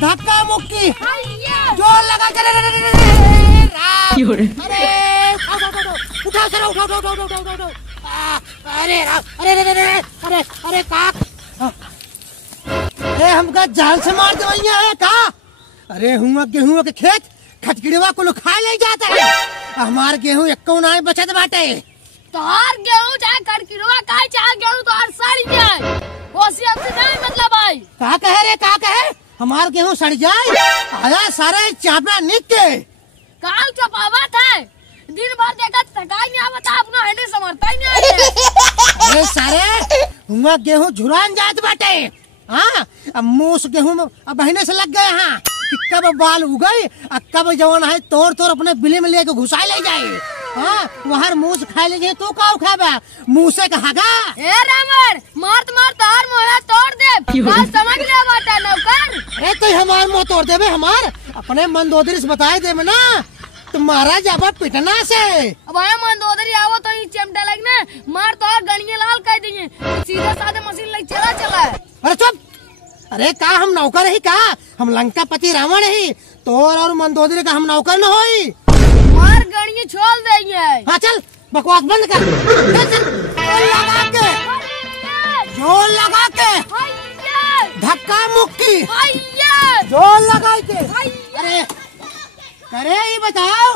धक्का मुक्की जोर लगा के उठा सर उठा अरे अरे काक अरे हमका जाल से मार दे है का। अरे हुआ गेहूं के खेत खटकिड़वा को खा ले जाता है। हमार गेहूं एको ना बचत बाटे। तोहार गेहूं चाहे खटकिड़वा खाए चाहे गेहूं तोहार सड़ जाए होशियार से नहीं मतलब भाई। का कहे रे का कहे हमार गेहूं सड़ जाए आया सारे चापड़ा निक के काल चपावत है दिन भर देखा थकाई नहीं आवता अपना हैंडे समझता ही नहीं। अरे सारे हुआ गेहूं झुरान जात बाटे। हाँ अब मूस गेहूं में अब बहने से लग गए। हाँ कब बाल उगई कब जवान है तोड़ तोड़ अपने बिले में लेके घुसा ले जाए। हाँ वहाँ मूस खाए ले जाए तो का खाबा मुँह से कहागा। ए रामर मार तार मोहरा तोड़ दे बात समझ ले बाटा नौकर। ए तो हमार मुँह तोड़ देवे हमार अपने मंदोदरी से बताए दे ना तुम्हारा जाबा पिटना से। अब आया मंदोदरी आवो तो ये चिमटा लगने मार तो और गणिये लाल कर देंगे सीधा साधे मशीन लग चला है। अरे चुप अरे का हम नौकर ही का हम लंका पति रावण ही तोर और मंदोदरी का हम नौकर न होई। मार गणिये छोड़ देंगे। हाँ चल बकवास बंद कर लगा के जोर लगा के धक्का मुक्की जोर लगा के। अरे ये बताओ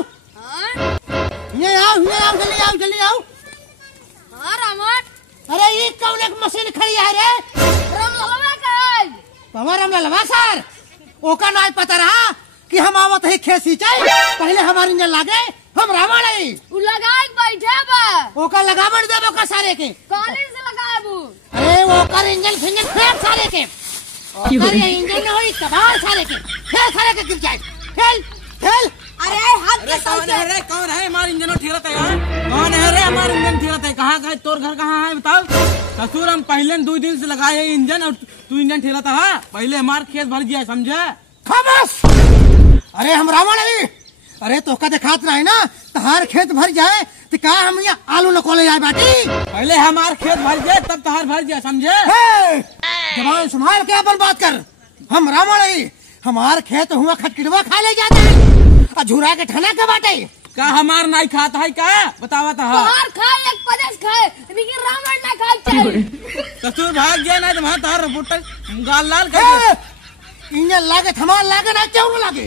ये आओ जल्दी आओ। हाँ रामन अरे ये कौन एक मशीन खड़ी है रे रमलवा सर ओका ना पता रहा कि हम आवत है खेत सिंचाई पहले हमारे इंजन लागे हम रावण है लगाए बैठे बा ओका लगावट देबो का सारे के कॉलिंग से लगाए बू। अरे वो कर इंजन फिंजन फेर सारे के ओकर ये इंजन न होई कबाड़ सारे के फेर सारे के गिर जाए फेल अरे हाथ के कौन है हमारे इंजन ठेलता है यार कौन है रे हमारे इंजन ठेलता है कहाँ का तोर घर कहाँ है बताओ। ससुर हम पहले 2 दिन से लगाए इंजन और तू इंजन ठेलता है पहले हमारे खेत भर गया समझे। खामोश अरे हम रावण है। अरे तो का दिखात रहा है ना तहार खेत भर जाए तो का हम यहाँ आलू नकोले जाए बाटी पहले हमारे खेत भर जाए तब तहार भर जाए समझे। जवान संभाल के अपन बात कर हम रावण है हमार खेत हुआ खटकिड़वा खा ले जाता है और झुरा के ठना के बाटे का हमार नहीं खाता है का बतावा था बाहर खाए एक पदेश खाए लेकिन रावण ना खाए चाहिए। ससुर भाग गया ना तो वहाँ तार रिपोर्टर गाल लाल कर इंजन लागे हमार लागे ना क्यों लागे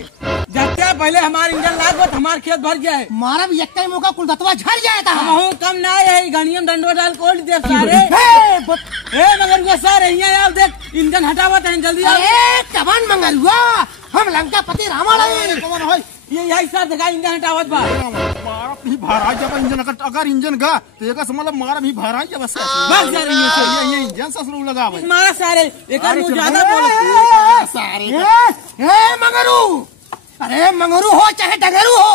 जब पहले हमारे इंजन लागो हमारे खेत भर जाए मारा भी एक मौका कुल दतवा झड़ जाए था हम कम ना है गणियम डंडो डाल कोल दे सारे मगर वो सारे यहाँ देख इंजन हटावत है जल्दी कवन मंगल हुआ हम लंका पति रावण है ये यही साथ देखा इंजन हटावत बा मारा भी भारा जब इंजन अगर इंजन गा तो एक मतलब मारा भी भारा जब बस ये इंजन ससुर लगा भाई मारा सारे एक मुंह ज्यादा बोलो सारे ए मंगरू अरे मंगरू हो चाहे डगरू हो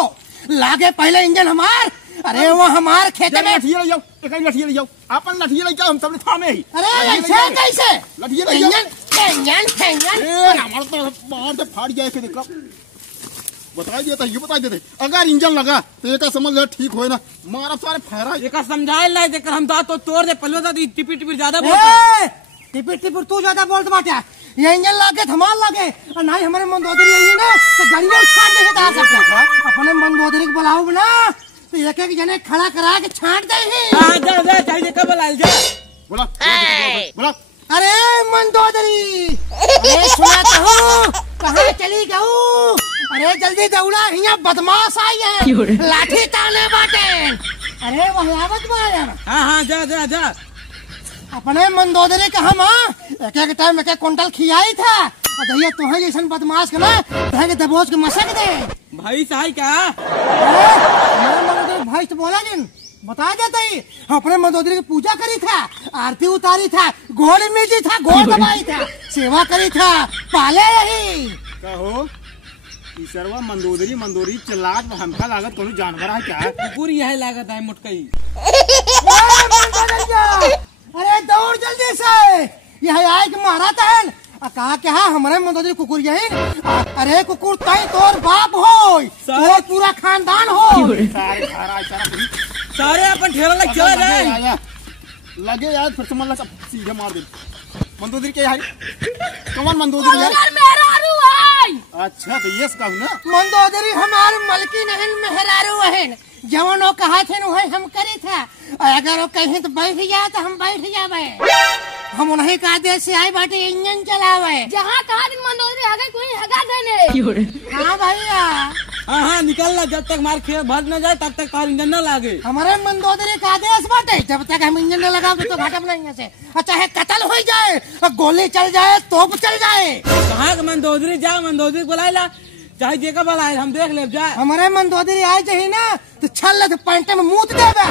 लागे पहले इंजन हमार। अरे वो हमार खेत में लठिया ले जाओ एक लठिया ले जाओ अपन लठिया ले जाओ हम सबने थामे ही। अरे ऐसे कैसे लठिया ले जाओ इंजन हमारा तो बाहर से फाड़ जाए फिर बता देता ये बता देते अगर इंजन लगा तो एक समझ ले ठीक हो ना मारा सारे फायरा एक समझाए ला देकर हम तो तोड़ दे पल्लो दा टिपी टिपी ज्यादा बोलता टिपी तू ज्यादा बोलत बाटे ये इंजन लागे थमाल लागे और नहीं हमारे मंदोदरी यही ना तो गाड़ियां छाट दे आ सकता अपने मंदोदरी को बुलाओ ना तो एक एक जने खड़ा करा के छाट दे ही हां जा चाहिए कब बुला जा बोला अरे मंदोदरी अरे सुना तो हूं कहां चली गऊ। अरे जल्दी दौड़ा यहाँ बदमाश आई है लाठी ताने बाटे। अरे वह आवत बा यार हां जा अपने मंदोदरी का हम एक एक टाइम एक क्विंटल खियाई था भैया तुम्हें जैसन बदमाश के ना के दबोच के मसक दे भाई सही क्या भाई तो बोला जिन बता देते ही अपने मंदोदरी की पूजा करी था आरती उतारी था गोड़ मिली था गोड़ दबाई था सेवा करी था पाले यही कहो ईश्वरवा मंदोदरी चलाक हमका लागत कोनो जानवर है क्या पूरी यही लागत है मुटकई। अरे दौड़ जल्दी से यह आए कि मारा तहन कहा क्या हमारे मंदोदरी कुकुर यही। अरे कुकुर तई तोर बाप हो तोर पूरा खानदान हो सारे अपन ठेला लग चला जाए लगे यार फिर समझ सब सीधे मार दे। मंदोदरी के यार कौन मंदोदरी यार? अगर मेरा आरू आई अच्छा तो ये कहूँ ना मंदोदरी हमार मलकी नहन मेहरारू हन जवन वो कहा थे वही हम करे था। अगर वो कहे तो बैठ जाए तो हम बैठ जावे। हम उन्हीं का आदेश से आए बाटे इंजन चलावे। जहाँ कहा दिन मंदोदरी हगे कोई हगा देने। हाँ भैया हाँ निकल ला, जब तक मार खेत भर न जाए तब तक कार इंजन न लागे। हमारे मंदोदरी का आदेश बाटे जब तक हम इंजन न लगाओगे तो घाटा बनाएंगे से। चाहे कत्ल हो जाए, गोली चल जाए, तोप चल जाए। कहाँ के मंदोदरी जा, मंदोदरी बुलाए ला, चाहे जेका बुलाए हम देख ले जाए। हमारे मंदोदरी आए चाहिए ना तो छल पैंट में मूत देगा।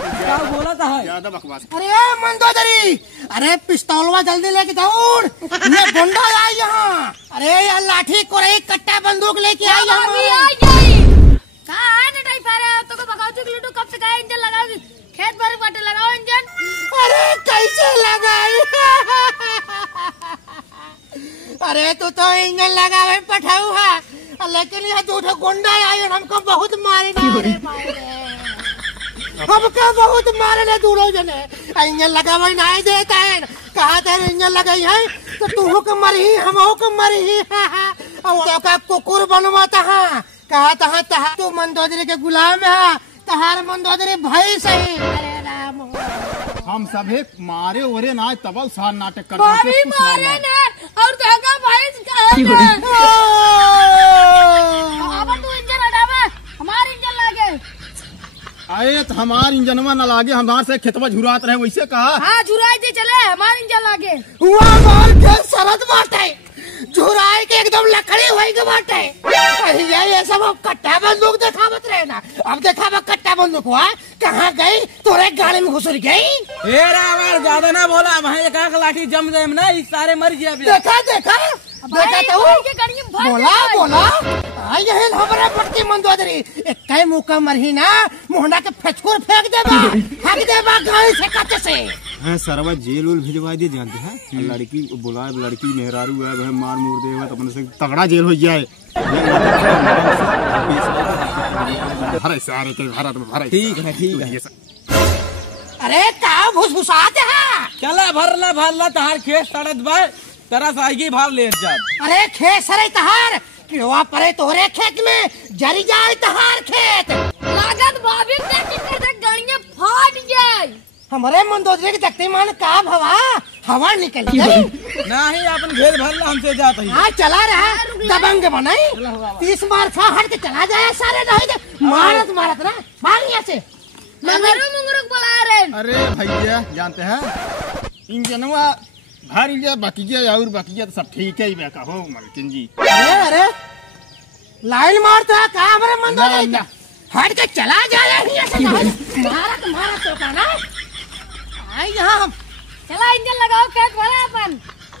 क्या बोला था है? ज्यादा बकवास। अरे मंदोदरी, अरे पिस्तौलवा जल्दी लेके दौड़, ये गुंडा आई यहाँ। अरे यार लाठी कोरई कट्टा बंदूक लेके आई यहाँ। अभी आई जाई कहाँ है ना टाइप आ तो को बगाओ चुक लूटू कब से कहा इंजन लगाओ खेत भर बाटे लगाओ इंजन। अरे कैसे लगाई? अरे तू तो इंजन लगावे पठाऊ है, लेकिन यह दूठो गुंडा आई और हमको बहुत मारेगा। हमको बहुत मारे दूरों जने इंजन लगावे नहीं देता है। कहा था इंजन लगाई है तो तू को मरी हम को मरी। और कुकुर बनवाता है कहा था तू मंदोदरी के गुलाम है, तहार मंदोदरी भाई सही। अरे राम हम सभी मारे ओरे ना तबल सार नाटक कर भाभी मारे ने और कहा भाई कहे ने। अब तू इंजन हटावे हमार इंजन लागे। आए तो हमार इंजनवा न लागे, हमार से खेतवा झुरात रहे वैसे कहा। हाँ झुराई दे चले हमार इंजन लागे। हुआ मार के सरद बाटे झुराई के एकदम लकड़ी हुई के बाटे। ये सब कट्टा बंदूक दिखावत रहे ना, अब दिखावा कट्टा बंदूक हुआ कहाँ गई? तोरे गाड़ी में घुसर गई। ज्यादा ना बोला भाई, एक लाठी जम जाए ना सारे मर गया। देखा देखा देखा तो बोला यही हमारे पट्टी मंदोदरी एक कई मुका मरही ना मोहना के फेचकुर फेंक देबा गाड़ी से कच्चे से। हाँ सरवा जेल उल भिजवा दिए जानते हैं। लड़की बोला लड़की मेहरारू है वह मार मूर दे तो अपने से तगड़ा जेल हो जाए। सारे के भारत में ठीक है। अरे का भुसभुसाते है? चला भरला तहार खेत सड़त बा तरह साइगी भाव ले जा। अरे खेत सरे तहार किड़वा परे तोरे खेत में जरी जाए तहार खेत। लागत भाभी देख गाड़ियां फाट जाए। हमारे मंदोदरी के देखते मान का हवा निकल गई। नहीं अपन घेर भरला हमसे जाता ही। हाँ चला रहा दबंग बनाई 30 मार खा हट के चला जाए सारे नहीं मारत ना भाग यहाँ से। मुंगरू बुला रहे। अरे भैया जानते हैं इंजनवा भारी गया बाकी गया और बाकी गया तो सब ठीक है ही बेका हो मलकिन जी। अरे लाइन मारता है का हमारे मंदोदरी का हट के चला जाए यहाँ से। मारत तो का ना आई यहाँ चला इंजन लगाओ खेत भरा अपन।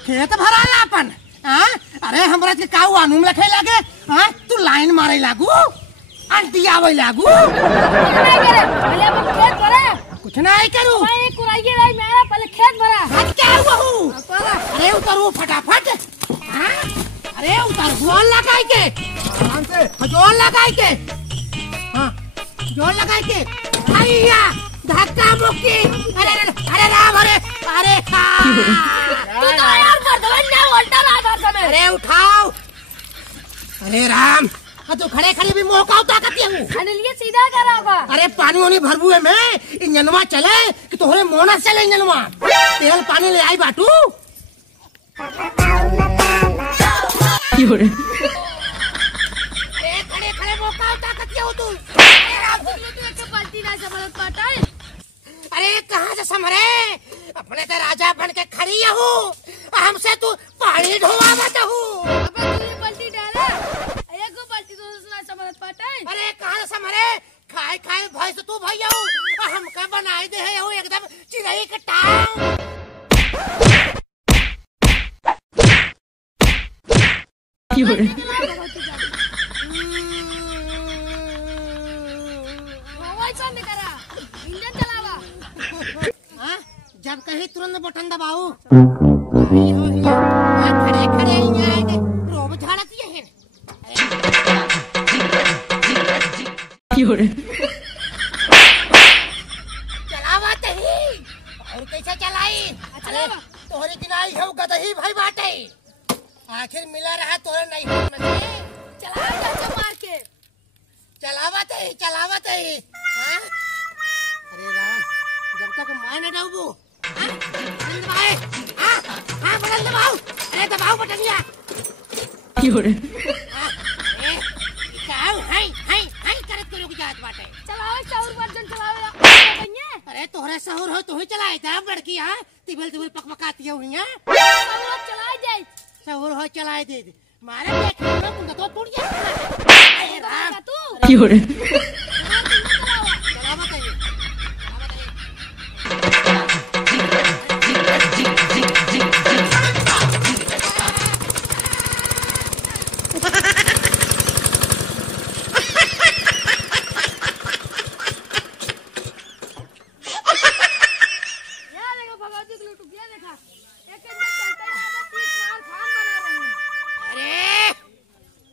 खेत भरा ला अपन। अरे हमरा के काऊ आनुम लखे लागे। तू लाइन मारे लागू आंटी आवे लागू। नहीं करे पहले अपन खेत भरा। कुछ नहीं करूँ मैं कुराइए नहीं मेरा पहले खेत भरा। हट क्या हुआ हूँ? अरे उतरो फटाफट। अरे उतर जोर लगाई के आराम से जोर लगाई के। हाँ जोर लगाई के भैया धक्का मुक्की। अरे राम अरे तू तो यार बर्दवन ना उल्टा रहा था। अरे उठाओ। अरे राम तो खड़े भी मौका ताकती हूँ। लिए सीधा करा। अरे पानी वानी भरबुए में इंजनवा चले कि तोहरे मोना चले इंजनवा तेल पानी ले आई बाटू। खड़े मौका ताकती हूँ तू। पलटी ना समझ पाता है। अरे कहाँ से समरे अपने तो राजा बन के खड़ी हूँ हमसे तू पानी ढोवा मत हूँ। पलटी डाला एक पलटी तो समझ पाता है। अरे कहाँ से समरे खाए भाई से तू भैया हूँ हमका बनाई दे है एकदम चिड़ई के टांग। इंजन चलावा। जब कहीं तुरंत बटन दबाऊ खड़े रोब झाड़ती है। तोरी की नाई हो गदही भाई बाटे। आखिर मिला रहा तोरे नहीं हो में चला चाचा मार के। चलावत है हाँ? अरे राम, जब तक मार न डाऊबू बटन दबाए। हाँ बटन दबाओ, अरे दबाओ बटनिया। करत करो की जात बाटे। चलावे चाउर वर्जन चलावे अरे तोहरा सहूर हो तू ही चलाए था बड़की। हाँ तिबल तिबल पकपकाती हो हुई चलाए जाए सहूर हो चलाए दे मारे देख लो तो टूट जाए। राम तू चलावत है।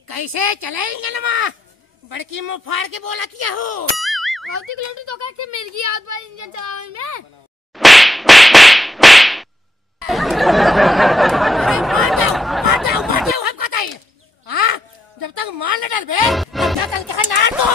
कैसे चलेंगे ना बड़की मुंह फाड़ के बोला किया हो। लोटू तो कह के मिल गई आद बार इंजन चलावे में। मार जाओ हम कहता है। हाँ जब तक मार न डाल बे तब तक कहा ना तो।